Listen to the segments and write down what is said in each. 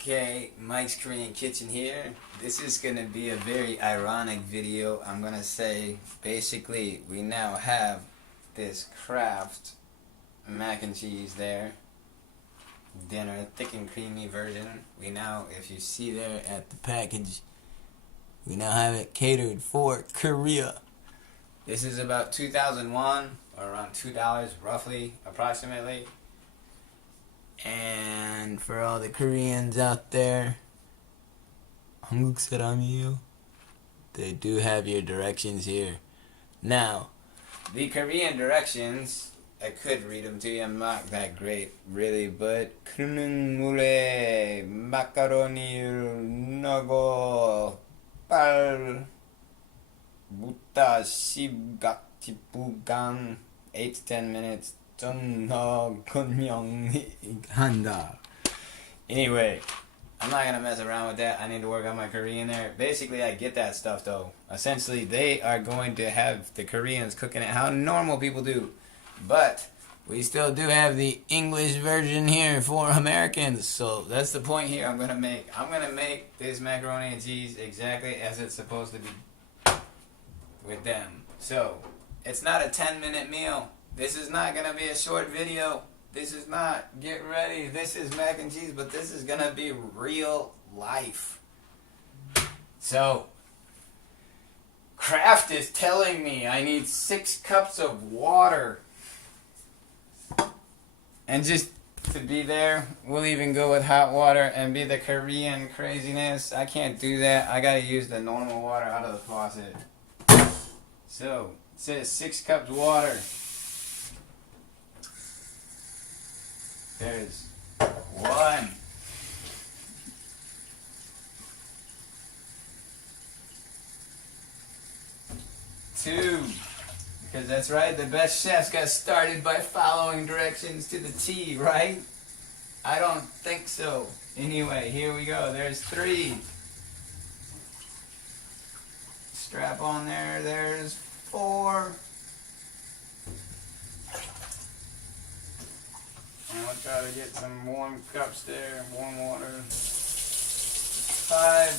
Okay, Mike's Korean Kitchen here. This is going to be a very ironic video. I'm going to say, basically, we now have this Kraft Mac and Cheese there. Dinner, thick and creamy version. We now, if you see there at the package, we now have it catered for Korea. This is about 2001, or around $2 roughly, approximately. And for all the Koreans out there, 한국 사람이에요. They do have your directions here. Now, the Korean directions, I could read them to you. I'm not that great, really, but 끓는 물에 마카로니를 넣고 빨 묻다 십각지부간 8 to 10 minutes. Anyway, I'm not gonna mess around with that. I need to work on my Korean there. Basically, I get that stuff though. Essentially, they are going to have the Koreans cooking it how normal people do. But we still do have the English version here for Americans. So that's the point here I'm gonna make. I'm gonna make this macaroni and cheese exactly as it's supposed to be with them. So, it's not a 10-minute meal. This is not going to be a short video. This is not, get ready, this is mac and cheese, but this is going to be real life. So, Kraft is telling me I need 6 cups of water. And just to be there, we'll even go with hot water and be the Korean craziness. I can't do that. I got to use the normal water out of the faucet. So, it says 6 cups water. There's 1. 2. Because that's right, the best chefs got started by following directions to the T, right? I don't think so. Anyway, here we go. There's 3. Strap on there. There's 4. And I'll try to get some warm cups there, warm water. 5.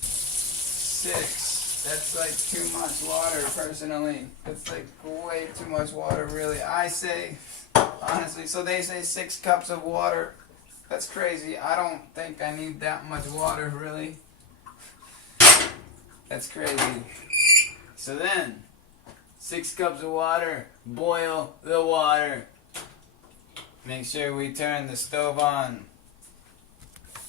6. That's like too much water, personally. That's like way too much water, really. I say, honestly, so they say 6 cups of water. That's crazy. I don't think I need that much water, really. That's crazy. So then, 6 cups of water, boil the water. Make sure we turn the stove on.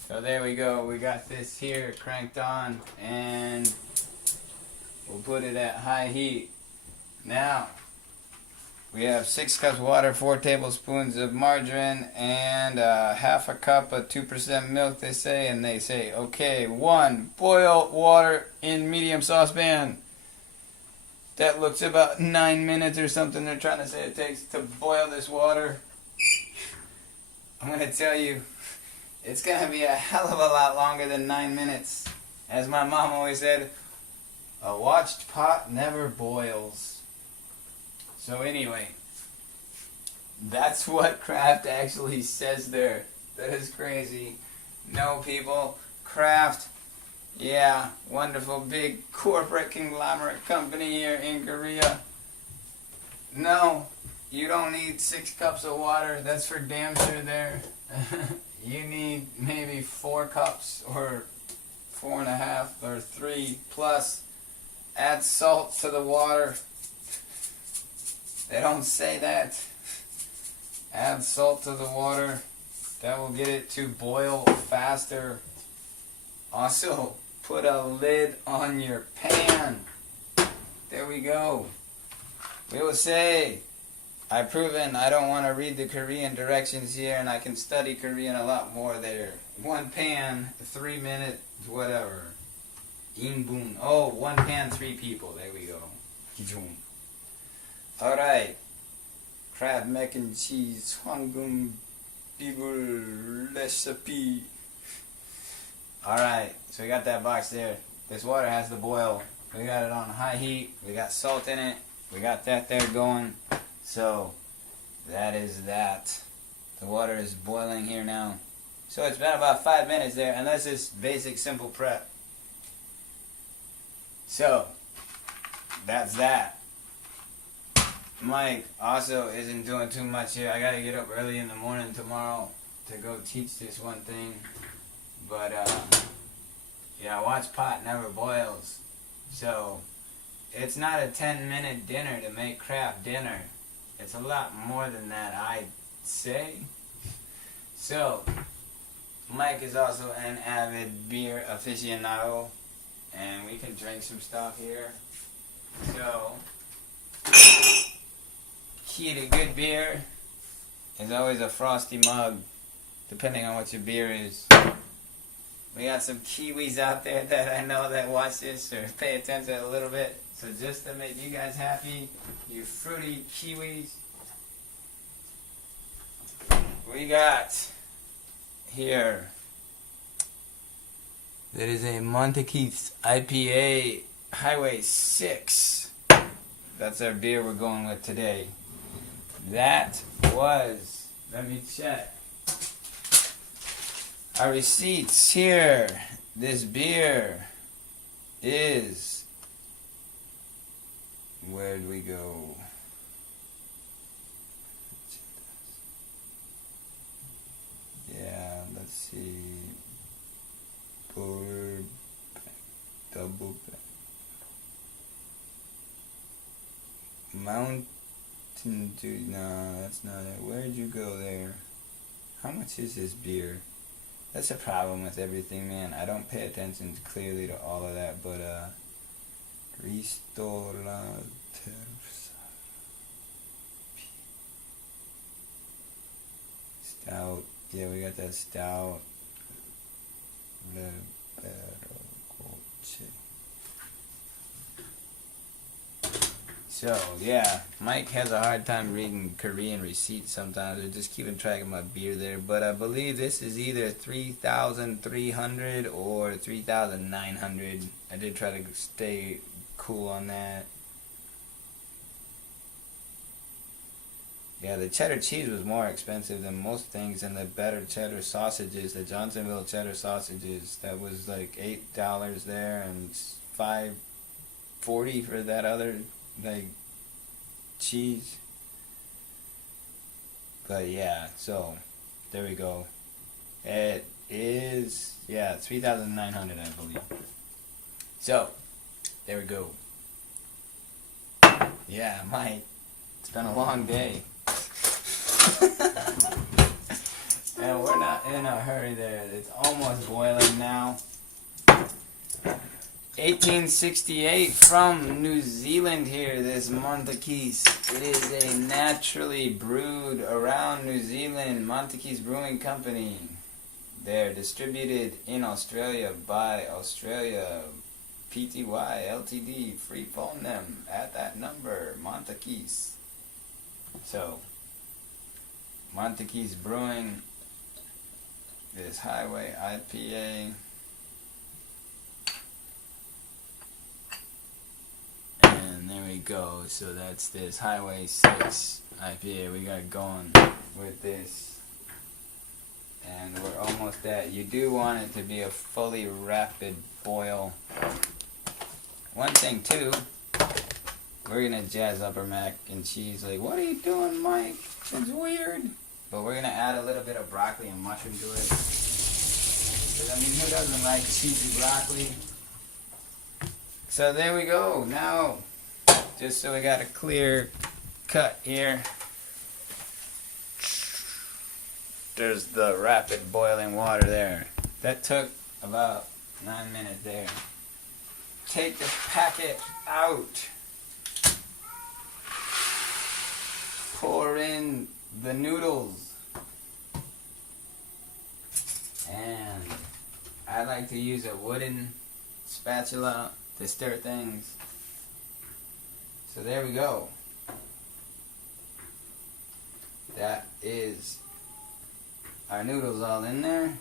So there we go, we got this here cranked on and we'll put it at high heat. Now, we have 6 cups of water, 4 tablespoons of margarine, and half a cup of 2% milk, they say, and they say, okay, 1, boil water in medium saucepan. That looks about 9 minutes or something they're trying to say it takes to boil this water. I'm going to tell you, it's going to be a hell of a lot longer than 9 minutes. As my mom always said, a watched pot never boils. So anyway, that's what Kraft actually says there. That is crazy. No, people, Kraft, yeah, wonderful big corporate conglomerate company here in Korea. No, you don't need 6 cups of water. That's for damn sure there. You need maybe 4 cups or 4.5 or 3 plus. Add salt to the water. They don't say that. Add salt to the water. That will get it to boil faster. Also, put a lid on your pan. There we go. We will say, I've proven I don't want to read the Korean directions here and I can study Korean a lot more there. 1 pan, 3 minutes, whatever. 인분. Oh, 1 pan, 3 people. There we go. 기준. Alright. Kraft Mac and Cheese 황금 비불 recipe. Alright, so we got that box there. This water has to boil. We got it on high heat. We got salt in it. We got that there going. So, that is that. The water is boiling here now. So it's been about 5 minutes there, and that's just basic simple prep. So, that's that. Mike also isn't doing too much here. I gotta get up early in the morning tomorrow to go teach this one thing. But, yeah, watch pot never boils. So, it's not a 10-minute dinner to make Kraft dinner. It's a lot more than that, I'd say. So, Mike is also an avid beer aficionado, and we can drink some stuff here. So, key to good beer is always a frosty mug, depending on what your beer is. We got some Kiwis out there that I know that watch this or pay attention a little bit. So just to make you guys happy, you fruity Kiwis, we got here, that is a Mac&cheese IPA Highway 6. That's our beer we're going with today. That was, let me check our receipts here. This beer is, where'd we go? Yeah, let's see. Double back. Mountain Dew. No, that's not it. Where'd you go there? How much is this beer? That's a problem with everything, man. I don't pay attention clearly to all of that, but Ristola Stout. Yeah, we got that stout. So, yeah, Mike has a hard time reading Korean receipts sometimes, or just keeping track of my beer there, but I believe this is either 3,300 or 3,900. I did try to stay cool on that. Yeah, the cheddar cheese was more expensive than most things, and the better cheddar sausages, the Johnsonville cheddar sausages, that was like $8 there, and $5.40 for that other, like, cheese. But yeah, so there we go. It is, yeah, 3,900, I believe. So there we go. Yeah, Mike, it's been a long day. And we're not in a hurry there. It's almost boiling now. 1868 from New Zealand here, this Mac&cheese. It is a naturally brewed around New Zealand Mac&cheese Brewing Company. They're distributed in Australia by Australia Pty Ltd. Free phone them at that number, Mac&cheese. So, Mac&cheese Brewing, this Highway IPA. And there we go. So that's this Highway 6 IPA we got going with this. And we're almost at, you do want it to be a fully rapid boil. One thing too, we're gonna jazz up our mac and cheese. Like, what are you doing, Mike? It's weird. But we're gonna add a little bit of broccoli and mushroom to it. Because, I mean, who doesn't like cheesy broccoli? So there we go. Now, just so we got a clear cut here, there's the rapid boiling water there. That took about 9 minutes there. Take the packet out. Pour in the noodles. And I like to use a wooden spatula to stir things. So there we go. That is our noodles all in there.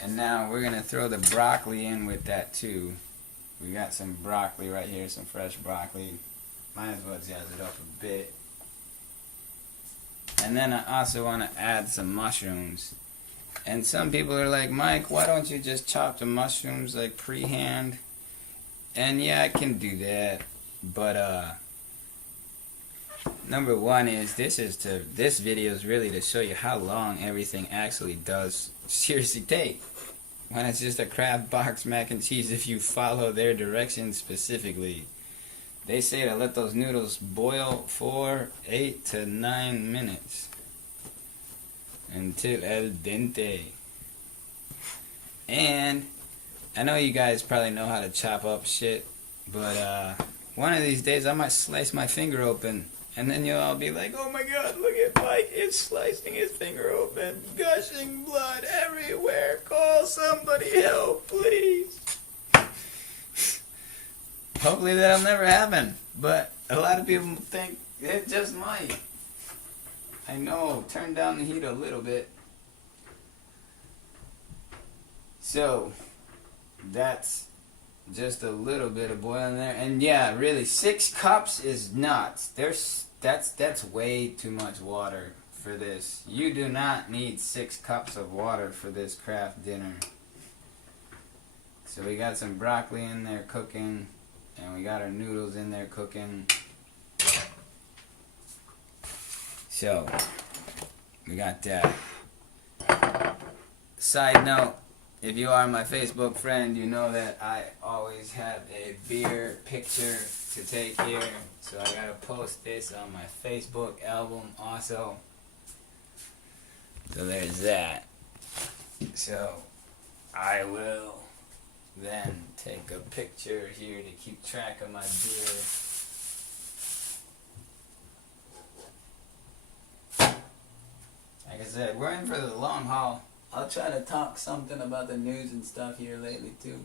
And now we're going to throw the broccoli in with that too. We got some broccoli right here, some fresh broccoli. Might as well jazz it up a bit. And then I also want to add some mushrooms. And some people are like, Mike, why don't you just chop the mushrooms like pre-hand? And yeah, I can do that. But number one is this video is really to show you how long everything actually does seriously take. When it's just a Kraft box mac and cheese, if you follow their directions specifically. They say to let those noodles boil for 8 to 9 minutes until al dente. And I know you guys probably know how to chop up shit, but one of these days I might slice my finger open, and then you'll all be like, oh my god, look at Mike, it's slicing his finger open, gushing blood everywhere, call somebody help, please. Hopefully that'll never happen, but a lot of people think it just might. I know, turn down the heat a little bit. So, that's just a little bit of boiling there. And yeah, really, 6 cups is nuts. That's way too much water for this. You do not need 6 cups of water for this Kraft dinner. So we got some broccoli in there cooking. And we got our noodles in there cooking. So, we got that. Side note, if you are my Facebook friend, you know that I always have a beer picture to take here. So I gotta post this on my Facebook album also. So there's that. So, I will then take a picture here to keep track of my beer. Like I said, we're in for the long haul. I'll try to talk something about the news and stuff here lately too.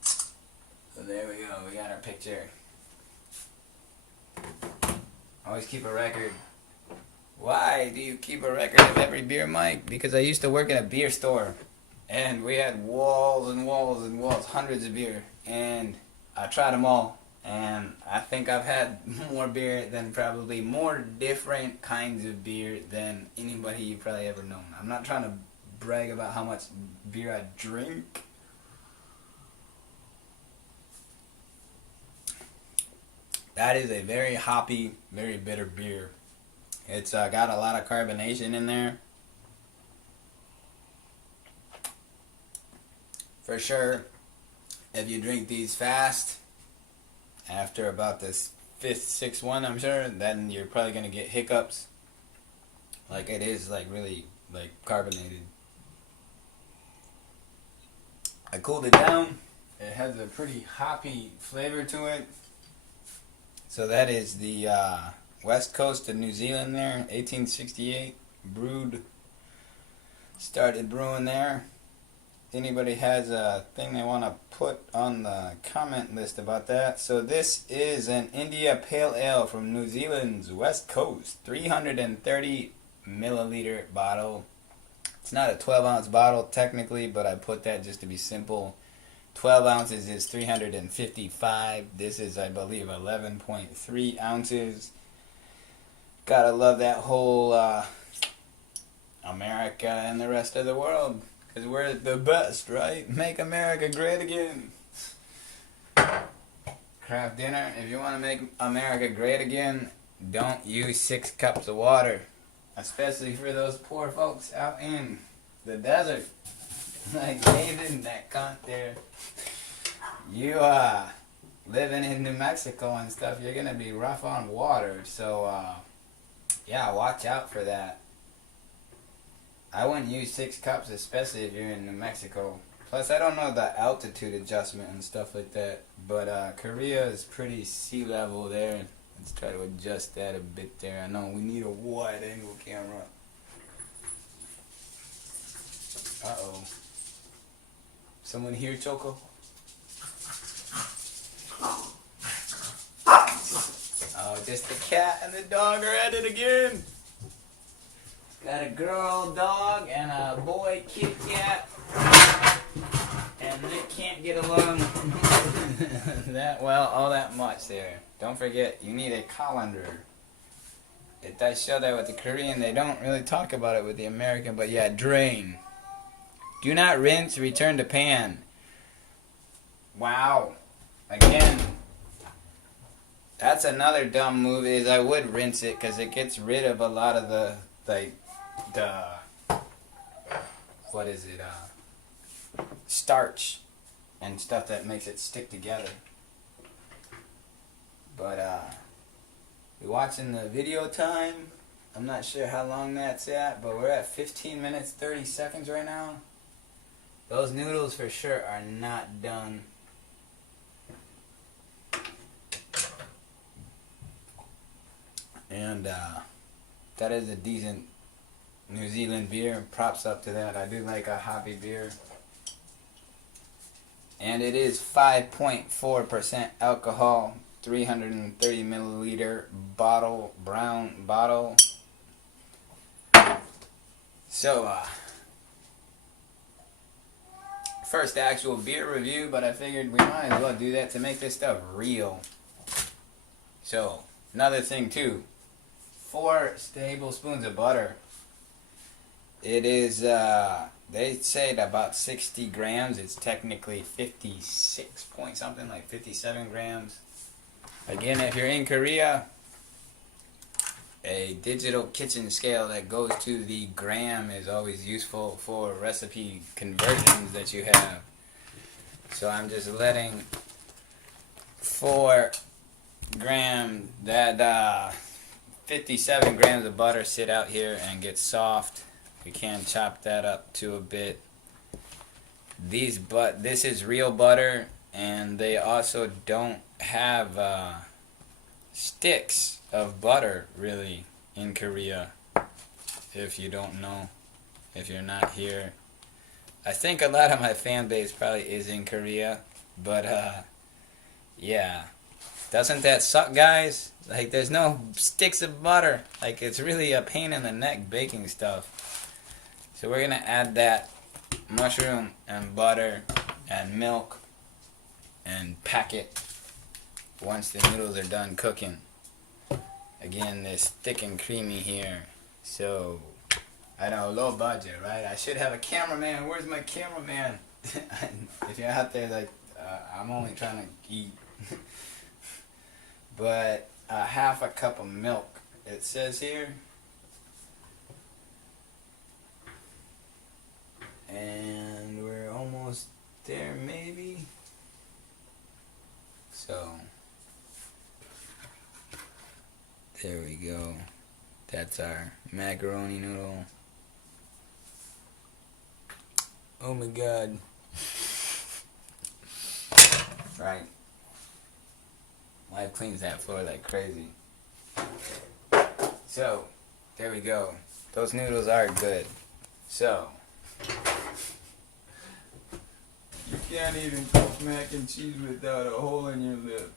So there we go, we got our picture. Always keep a record. Why do you keep a record of every beer, Mike? Because I used to work in a beer store. And we had walls and walls and walls, hundreds of beer. And I tried them all. And I think I've had more beer than probably more different kinds of beer than anybody you've probably ever known. I'm not trying to brag about how much beer I drink. That is a very hoppy, very bitter beer. It's got a lot of carbonation in there. For sure, if you drink these fast, after about this 5th, 6th one, I'm sure, then you're probably going to get hiccups. Like it is like really like carbonated. I cooled it down. It has a pretty hoppy flavor to it. So that is the west coast of New Zealand there, 1868, started brewing there. Anybody has a thing they want to put on the comment list about that. So this is an India Pale Ale from New Zealand's west coast, 330 milliliter bottle. It's not a 12 ounce bottle technically, but I put that just to be simple. 12 ounces is 355. This is, I believe, 11.3 ounces. Gotta love that whole America and the rest of the world. Because we're the best, right? Make America great again. Kraft dinner, if you want to make America great again, don't use 6 cups of water. Especially for those poor folks out in the desert. Like David, that cunt there. You living in New Mexico and stuff, you're going to be rough on water. So, yeah, watch out for that. I wouldn't use 6 cups, especially if you're in New Mexico. Plus, I don't know the altitude adjustment and stuff like that. But Korea is pretty sea level there. Let's try to adjust that a bit there. I know we need a wide angle camera. Uh-oh. Someone here, Choco? Oh, just the cat and the dog are at it again. Got a girl dog and a boy Kit Kat. And they can't get along that well all that much there. Don't forget, you need a colander. it does show that with the Korean. They don't really talk about it with the American, but yeah, drain. Do not rinse, return to pan. Wow. Again, that's another dumb move, is I would rinse it because it gets rid of a lot of the what is it, starch and stuff that makes it stick together. But we're watching the video time. I'm not sure how long that's at, but we're at 15 minutes 30 seconds right now. Those noodles for sure are not done. And that is a decent New Zealand beer. Props up to that. I do like a hoppy beer. And it is 5.4% alcohol, 330 milliliter bottle, brown bottle. So, first actual beer review, but I figured we might as well do that to make this stuff real. So, another thing too, 4 tablespoons of butter. It is, they say it about 60 grams. It's technically 56 point something, like 57 grams. Again, if you're in Korea, a digital kitchen scale that goes to the gram is always useful for recipe conversions that you have. So I'm just letting 4 grams, that 57 grams of butter sit out here and get soft. We can chop that up to a bit. This is real butter, and they also don't have sticks of butter really in Korea. If you don't know, if you're not here, I think a lot of my fan base probably is in Korea, but yeah, doesn't that suck, guys? Like, there's no sticks of butter. Like, it's really a pain in the neck baking stuff. So we're gonna add that mushroom and butter and milk and pack it once the noodles are done cooking. Again, it's thick and creamy here. So, I know, low budget, right? I should have a cameraman. Where's my cameraman? If you're out there, like, I'm only trying to eat. But half a cup of milk, it says here. And we're almost there, maybe. So, there we go. That's our macaroni noodle. Oh my god. Right. Life cleans that floor like crazy. So, there we go. Those noodles are good. So, you can't even cook mac and cheese without a hole in your lip.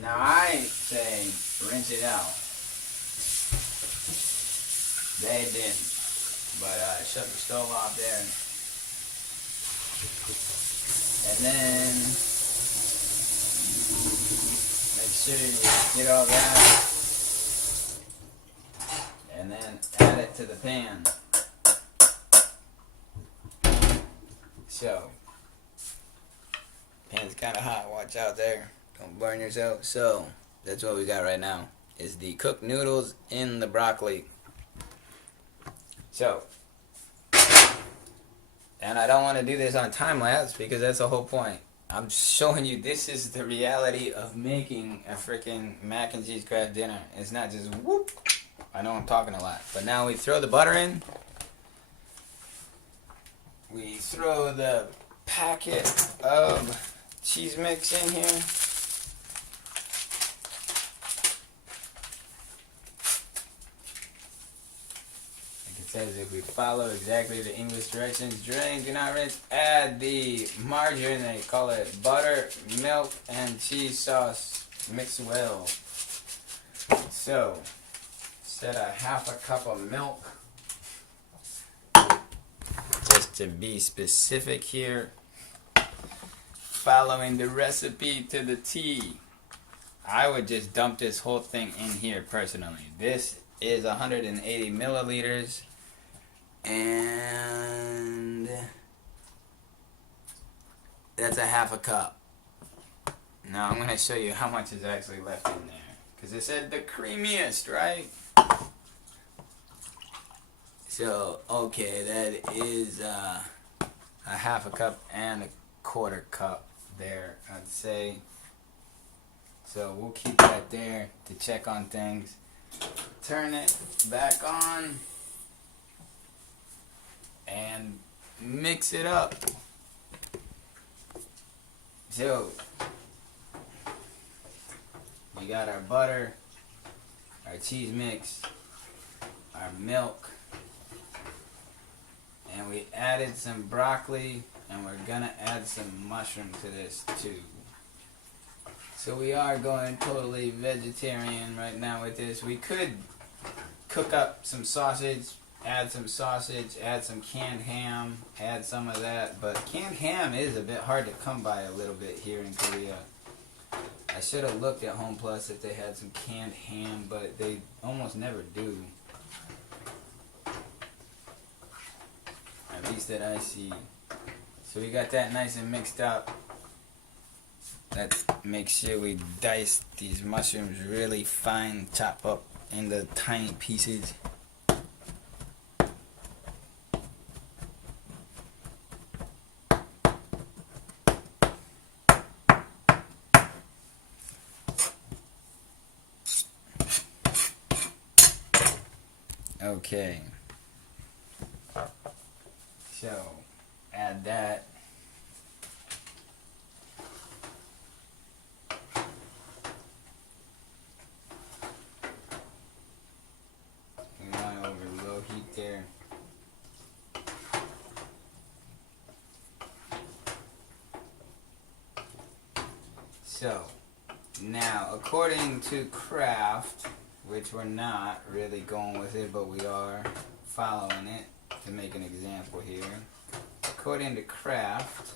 Now I say rinse it out. They didn't. But shut the stove off there. And then make sure you get all that. And then add it to the pan. So, pan's kind of hot, watch out there, don't burn yourself. So, that's what we got right now, is the cooked noodles in the broccoli. So, and I don't want to do this on time lapse because that's the whole point. I'm showing you this is the reality of making a freaking mac and cheese Kraft dinner. It's not just whoop. I know I'm talking a lot, but now we throw the butter in. We throw the packet of cheese mix in here. Like it says, if we follow exactly the English directions, drain, do not rinse, add the margarine, they call it butter, milk, and cheese sauce. Mix well. So, set a half a cup of milk. To be specific here, following the recipe to the T. I would just dump this whole thing in here personally. This is 180 milliliters, and that's a half a cup. Now I'm going to show you how much is actually left in there, because it said the creamiest, right? So, okay, that is a half a cup and a quarter cup there, I'd say. So we'll keep that there to check on things. Turn it back on and mix it up. So we got our butter, our cheese mix, our milk, and we added some broccoli, and we're gonna add some mushroom to this too. So we are going totally vegetarian right now with this. We could cook up some sausage, add some canned ham, add some of that, but canned ham is a bit hard to come by a little bit here in Korea. I should have looked at Home Plus if they had some canned ham, but they almost never do. At least that I see. So we got that nice and mixed up. Let's make sure we dice these mushrooms really fine, chop up into tiny pieces. Okay. So, add that. Over low heat there. So, now, according to Kraft, which we're not really going with it, but we are following it to make an example here. According to Kraft,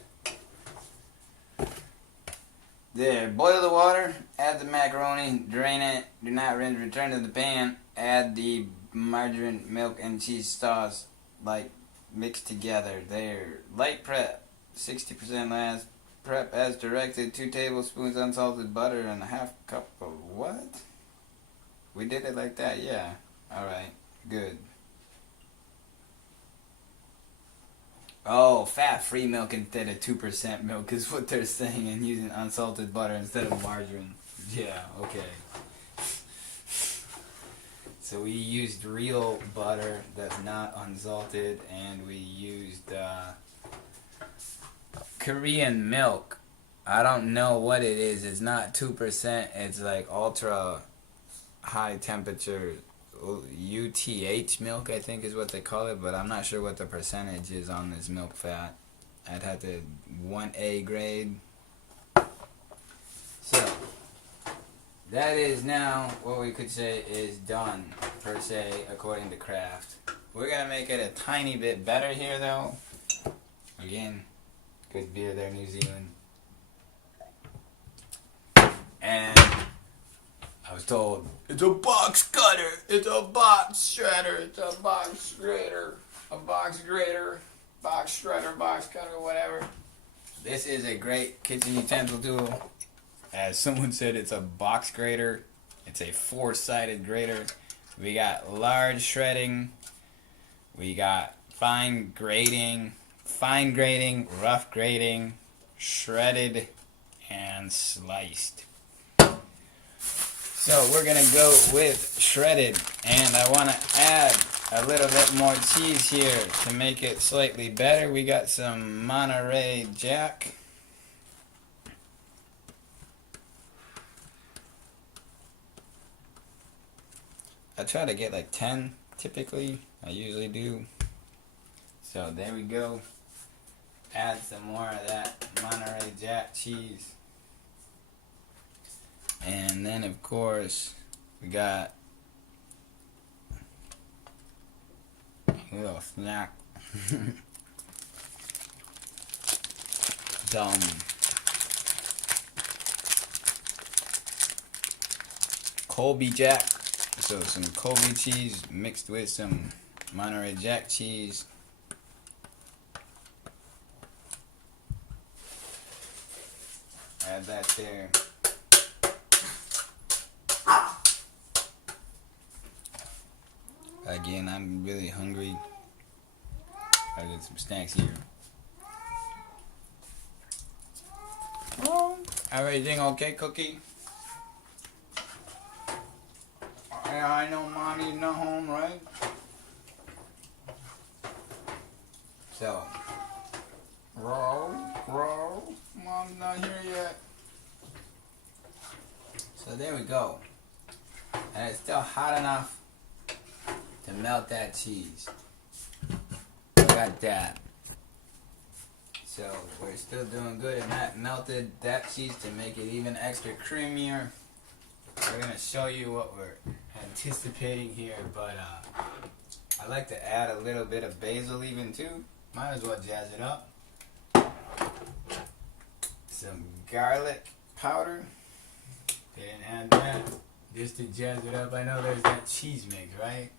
there, boil the water, add the macaroni, drain it, do not rinse, return to the pan, add the margarine, milk, and cheese sauce, like, mixed together. There, light prep, 60% last, prep as directed, 2 tablespoons unsalted butter, and a half cup of what? We did it like that, yeah. Alright, good. Oh, fat-free milk instead of 2% milk is what they're saying, and using unsalted butter instead of margarine. Yeah, okay. So we used real butter that's not unsalted, and we used Korean milk. I don't know what it is. It's not 2%. It's like ultra high temperature UTH milk, I think is what they call it, but I'm not sure what the percentage is on this milk fat. I'd have to 1A grade. So that is now what we could say is done, per se, according to Kraft. We're gonna make it a tiny bit better here though. Again, good beer there, New Zealand. And I was told, it's a box cutter, it's a box shredder, it's a box grater, a box grater, box shredder, box cutter, whatever. This is a great kitchen utensil tool. As someone said, it's a box grater. It's a 4-sided grater. We got large shredding. We got fine grating, rough grating, shredded, and sliced. So we're going to go with shredded, and I want to add a little bit more cheese here to make it slightly better. We got some Monterey Jack. I try to get like 10 typically. I usually do. So there we go. Add some more of that Monterey Jack cheese. And then, of course, we got a little snack. Some Colby Jack. So some Colby cheese mixed with some Monterey Jack cheese. Add that there. Again, I'm really hungry. I'll get some snacks here. Oh, everything okay, Cookie? Yeah, I know Mommy's not home, right? So, roll. Mom's not here yet. So there we go. And it's still hot enough to melt that cheese. Look at that. So we're still doing good, and that melted that cheese to make it even extra creamier. We're gonna show you what we're anticipating here, but I like to add a little bit of basil even too. Might as well jazz it up. Some garlic powder. Didn't add that just to jazz it up. I know there's that cheese mix, right?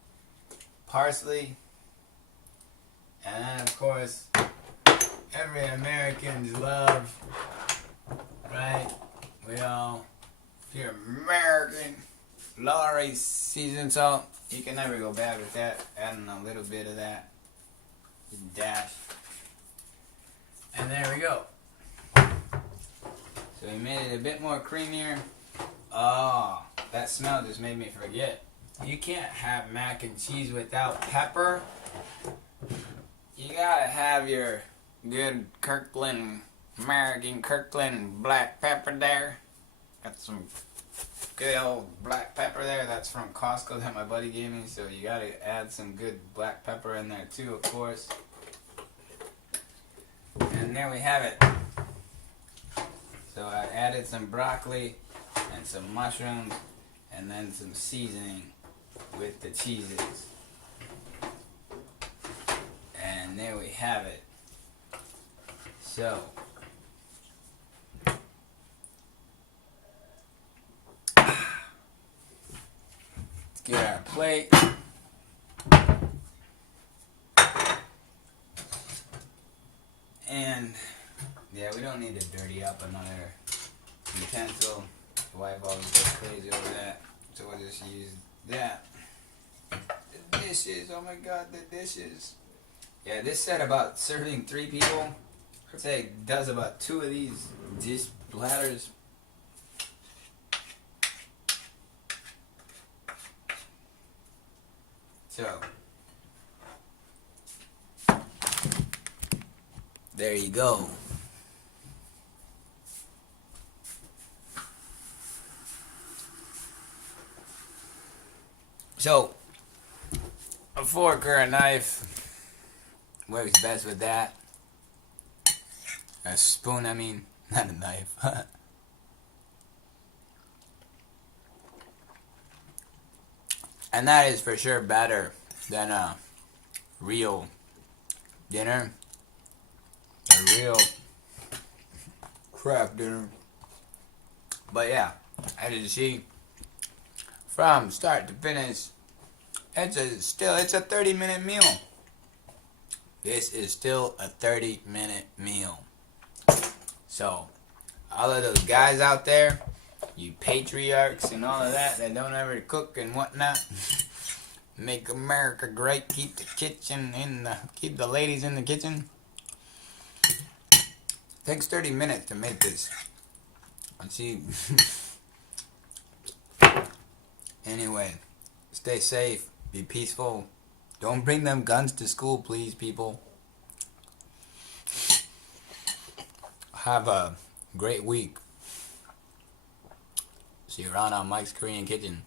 Parsley, and then of course every Americans love, right? We all, if you're American, Lowry seasoned salt. You can never go bad with that. Adding a little bit of that, just dash, and there we go. So we made it a bit more creamier. Oh, that smell just made me forget. You can't have mac and cheese without pepper. You gotta have your good Kirkland, American Kirkland black pepper there. Got some good old black pepper there. That's from Costco that my buddy gave me. So you gotta add some good black pepper in there too, of course. And there we have it. So I added some broccoli and some mushrooms and then some seasoning with the cheeses. And there we have it. So let's get our plate. And yeah, we don't need to dirty up another utensil. The wife always goes crazy over that. So we'll just use that. The dishes, oh my god, the dishes. Yeah, this said about serving 3 people. I'd say it does about 2 of these dish platters. So, there you go. So, a fork or a knife works best with that. A spoon, I mean, not a knife. And that is for sure better than a real dinner. A real Kraft dinner. But yeah, as you see, from start to finish, it's a 30-minute meal. This is still a 30-minute meal. So, all of those guys out there, you patriarchs and all of that don't ever cook and whatnot, make America great, keep the ladies in the kitchen. Takes 30 minutes to make this. And see. Anyway, stay safe, be peaceful. Don't bring them guns to school, please, people. Have a great week. See you around on Mike's Korean Kitchen.